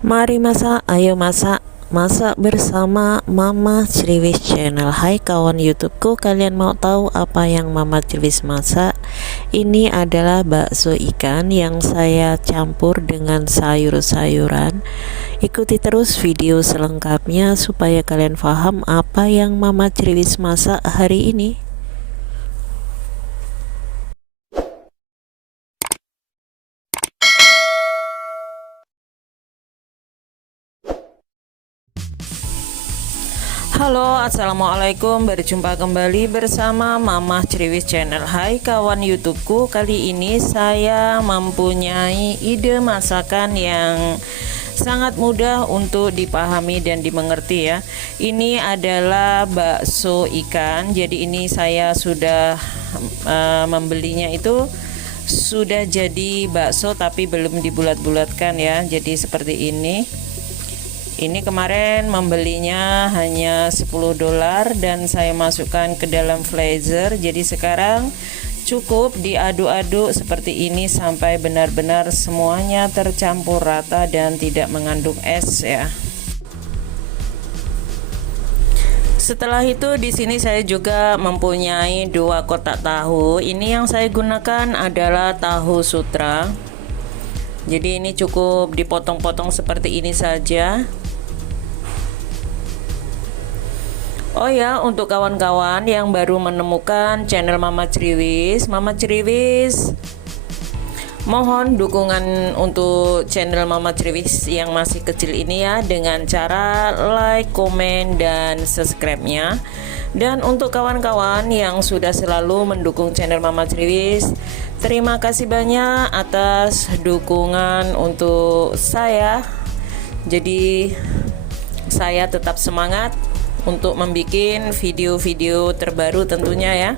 Mari masak, ayo masak. Masak bersama Mama Criwis Channel. Hai kawan YouTubeku, kalian mau tahu apa yang Mama Criwis masak? Ini adalah bakso ikan yang saya campur dengan sayur-sayuran. Ikuti terus video selengkapnya supaya kalian paham apa yang Mama Criwis masak hari ini. Halo, assalamualaikum. Berjumpa kembali bersama Mama Criwis Channel. Hai kawan YouTubeku, kali ini saya mempunyai ide masakan yang sangat mudah untuk dipahami dan dimengerti ya. Ini adalah bakso ikan. Jadi ini saya sudah membelinya itu sudah jadi bakso tapi belum dibulat-bulatkan ya. Jadi seperti ini. Ini kemarin membelinya hanya $10 dan saya masukkan ke dalam freezer. Jadi sekarang cukup diaduk-aduk seperti ini sampai benar-benar semuanya tercampur rata dan tidak mengandung es ya. Setelah itu di sini saya juga mempunyai 2 kotak tahu. Ini yang saya gunakan adalah tahu sutra. Jadi ini cukup dipotong-potong seperti ini saja. Oh ya, untuk kawan-kawan yang baru menemukan channel Mama Criwis, mohon dukungan untuk channel Mama Criwis yang masih kecil ini ya, dengan cara like, komen, dan subscribe-nya. Dan untuk kawan-kawan yang sudah selalu mendukung channel Mama Criwis, terima kasih banyak atas dukungan untuk saya. Jadi saya tetap semangat untuk membuat video-video terbaru tentunya ya.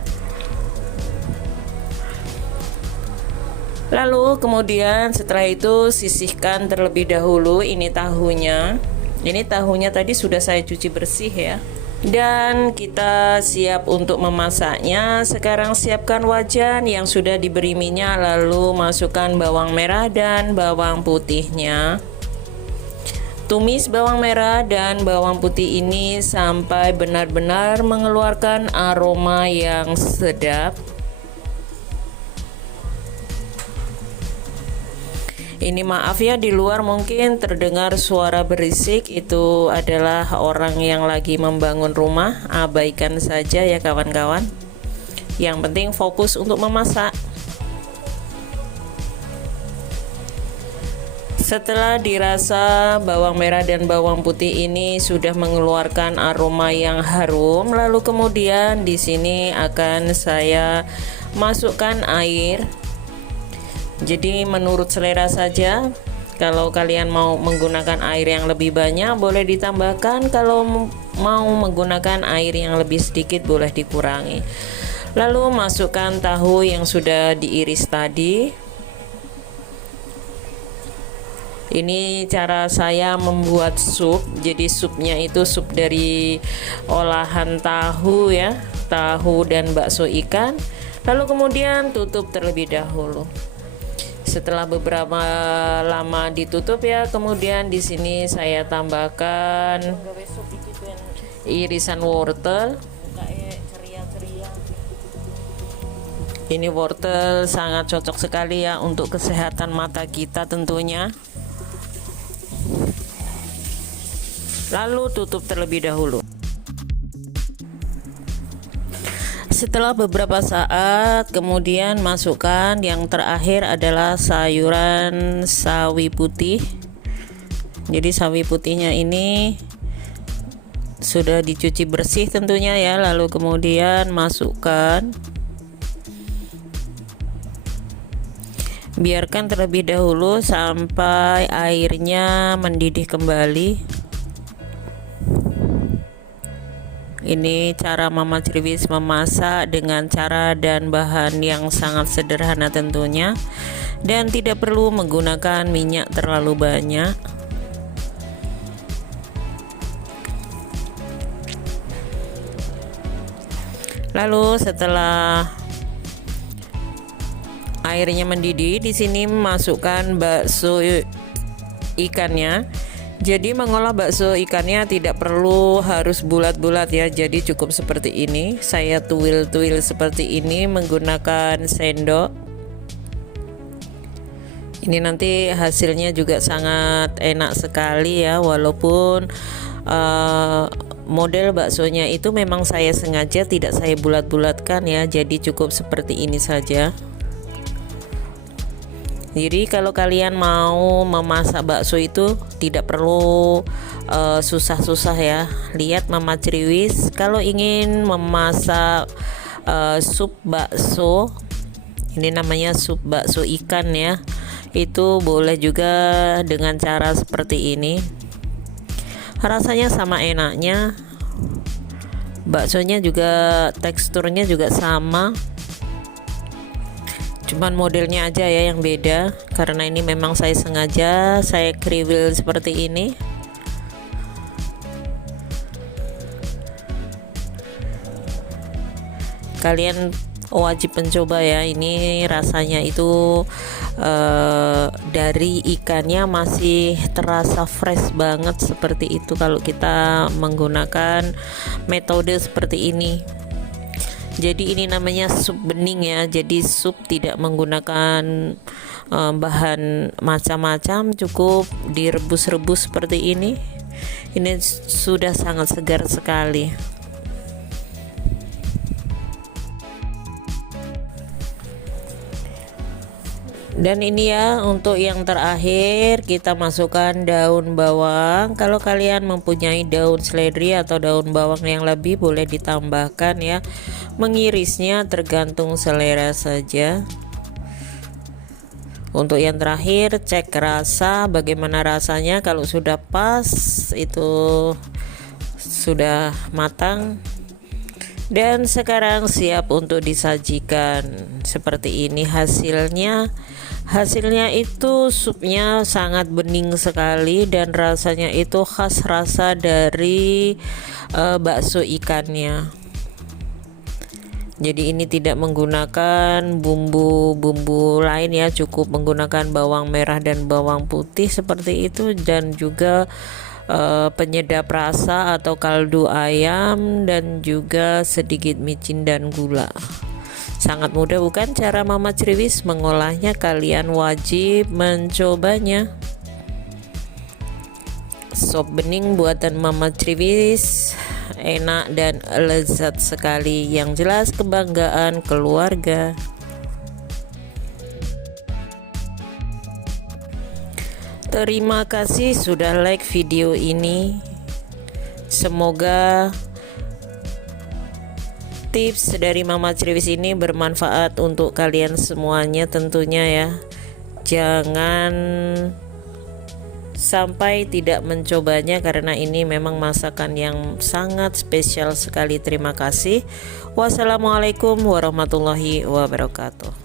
Lalu kemudian setelah itu sisihkan terlebih dahulu ini tahunya. Ini tahunya tadi sudah saya cuci bersih ya. Dan kita siap untuk memasaknya. Sekarang siapkan wajan yang sudah diberi minyak, lalu masukkan bawang merah dan bawang putihnya. Tumis bawang merah dan bawang putih ini sampai benar-benar mengeluarkan aroma yang sedap. Ini maaf ya, di luar mungkin terdengar suara berisik, itu adalah orang yang lagi membangun rumah. Abaikan saja ya kawan-kawan. Yang penting fokus untuk memasak. Setelah dirasa bawang merah dan bawang putih ini sudah mengeluarkan aroma yang harum, lalu kemudian di sini akan saya masukkan air. Jadi menurut selera saja. Kalau kalian mau menggunakan air yang lebih banyak boleh ditambahkan, kalau mau menggunakan air yang lebih sedikit boleh dikurangi. Lalu masukkan tahu yang sudah diiris tadi. Ini cara saya membuat sup. Jadi supnya itu sup dari olahan tahu ya, tahu dan bakso ikan. Lalu kemudian tutup terlebih dahulu. Setelah beberapa lama ditutup ya, kemudian di sini saya tambahkan irisan wortel. Ini wortel sangat cocok sekali ya untuk kesehatan mata kita tentunya. Lalu tutup terlebih dahulu. Setelah beberapa saat kemudian masukkan yang terakhir adalah sayuran sawi putih. Jadi sawi putihnya ini sudah dicuci bersih tentunya ya. Lalu kemudian masukkan. Biarkan terlebih dahulu sampai airnya mendidih kembali. Ini cara Mama Criwis memasak dengan cara dan bahan yang sangat sederhana tentunya, dan tidak perlu menggunakan minyak terlalu banyak. Lalu setelah airnya mendidih, di sini masukkan bakso ikannya. Jadi mengolah bakso ikannya tidak perlu harus bulat-bulat ya. Jadi cukup seperti ini. Saya tuil-tuil seperti ini menggunakan sendok. Ini nanti hasilnya juga sangat enak sekali ya, walaupun model baksonya itu memang saya sengaja tidak saya bulat-bulatkan ya. Jadi cukup seperti ini saja. Jadi kalau kalian mau memasak bakso itu tidak perlu susah-susah ya. Lihat Mama Criwis kalau ingin memasak sup bakso, ini namanya sup bakso ikan ya, itu boleh juga dengan cara seperti ini. Rasanya sama enaknya, baksonya juga teksturnya juga sama, cuman modelnya aja ya yang beda. Karena ini memang saya sengaja saya kriwil seperti ini. Kalian wajib mencoba ya, ini rasanya itu dari ikannya masih terasa fresh banget seperti itu kalau kita menggunakan metode seperti ini. Jadi ini namanya sup bening ya, jadi sup tidak menggunakan bahan macam-macam, cukup direbus-rebus seperti ini. Ini sudah sangat segar sekali. Dan ini ya untuk yang terakhir, kita masukkan daun bawang. Kalau kalian mempunyai daun seledri atau daun bawang yang lebih boleh ditambahkan ya. Mengirisnya tergantung selera saja. Untuk yang terakhir, cek rasa bagaimana rasanya. Kalau sudah pas, itu sudah matang. Dan sekarang siap untuk disajikan. Seperti ini hasilnya itu supnya sangat bening sekali dan rasanya itu khas rasa dari bakso ikannya. Jadi ini tidak menggunakan bumbu-bumbu lain ya, cukup menggunakan bawang merah dan bawang putih seperti itu, dan juga penyedap rasa atau kaldu ayam, dan juga sedikit micin dan gula. Sangat mudah bukan cara Mama Criwis mengolahnya? Kalian wajib mencobanya. Sop bening buatan Mama Criwis enak dan lezat sekali, yang jelas kebanggaan keluarga. Terima kasih sudah like video ini. Semoga tips dari Mama Criwis ini bermanfaat untuk kalian semuanya tentunya ya. Jangan sampai tidak mencobanya karena ini memang masakan yang sangat spesial sekali. Terima kasih. Wassalamualaikum warahmatullahi wabarakatuh.